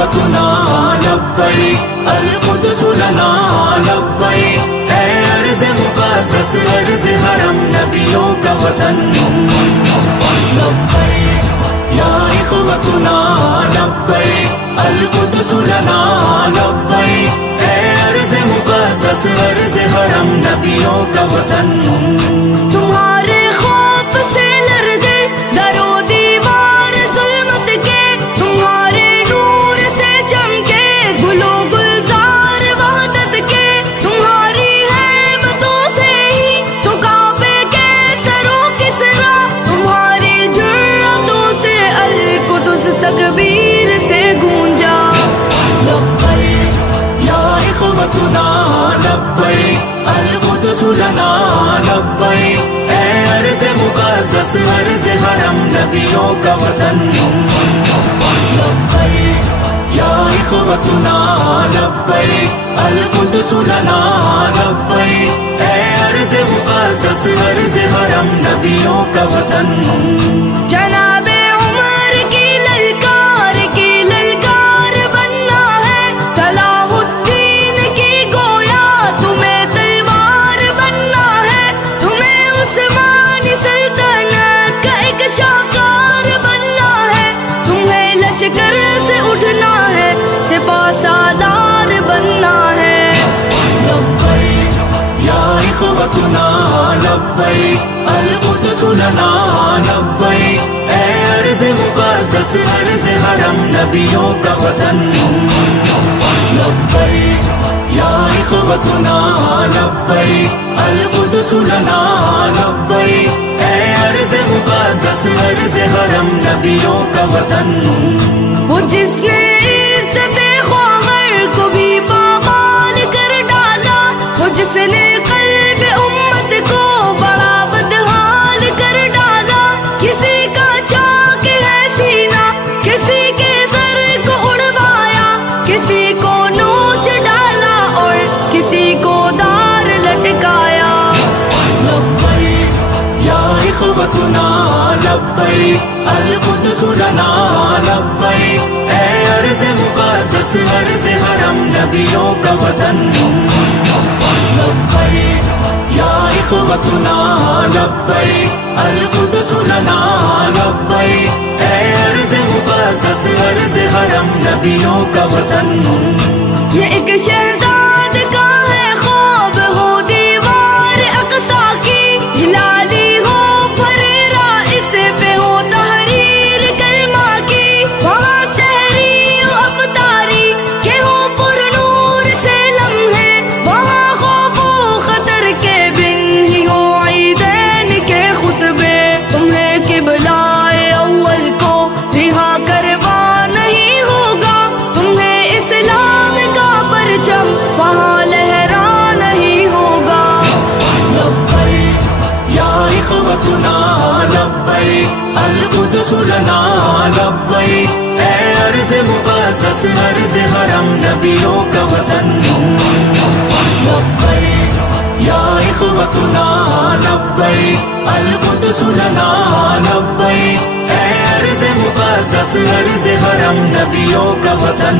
إخوتنا لبيك القدس لنا لبيك اے ارض مقدس ارض حرم نبیوں کا وطن لبیک یا إخوتنا لبيك القدس لنا لبيك اے ارض مقدس ارض حرم نبیوں کا وطن تمہارے خوف سے لرزے در و دیوار ظلمت کے، تمہارے نور سے چمکے گل و گلزار وحدت کے، تمہاری ہیبتوں سے ہی تو کعبے کے سرو کسرا، تمہاری جرأتوں سے القدس تکبیر سے گونجا لبیک یا إخوتنا لبیک القدس لنا لبیک اے ارض مقدس ارض حرم نبیوں کا وطن لبیک یا إخوتنا لبیک القدس لنا لبیک اے ارض مقدس ارض حرم نبیوں کا وطن جناب عمر کی للکار بننا ہے، صلاح الدین کی گویا تمہیں تلوار بننا ہے، تمہیں عثمانی سلطنت کا ایک شاہکار بننا ہے، تمہیں لشکر سے اٹھنا ہے، سپاہ سالار بننا ہے لبیک یا إخوتنا لبیک القدس لنا لبیک اے ارض مقدس ارض حرم نبیوں کا وطن لبیک یا إخوتنا لبیک القدس لنا لبیک اے ارض مقدس ارض حرم نبیوں کا وطن وہ جس نے عزت خواہر کو بھی پامال کر ڈالا، وہ جس نے قلب امت کو بڑا بدحال کر ڈالا، کسی کا چاک ہے سینہ کسی کے سر کو اڑوایا، کسی کو نوچ ڈالا اور کسی کو دار لٹکایا لبیک یا إخوتنا لبیک القدس لنا لبیک اے ارض مقدس ارض حرم نبیوں کا وطن لبیک یا إخوتنا لبیک القدس لنا لبیک اے ارض مقدس ارض حرم نبیوں کا وطن یہ ایک شہزاد کا ہے خواب، ہو دیوار اقصی کی ہلالی ہو پھریرا، اس پہ ہو تحریر کلمہ کی، وہاں سحری و افطاری کہ ہو پر نور سے لمحے، وہاں خوف و خطر کے بن ہی ہو عیدین کے خطبے، تمہیں قبلہ اول کو رہا کروا نہیں ہوگا، تمہیں اسلام کا پرچم وہاں لہرا نہیں ہوگا لبیک یا إخوتنا لبیک القدس لنا لبیک اے ارض مقدس ارض حرم نبیوں کا وطن لبیک یا إخوتنا لبیک القدس لنا لبیک اے ارض مقدس ارض حرم نبیوں کا وطن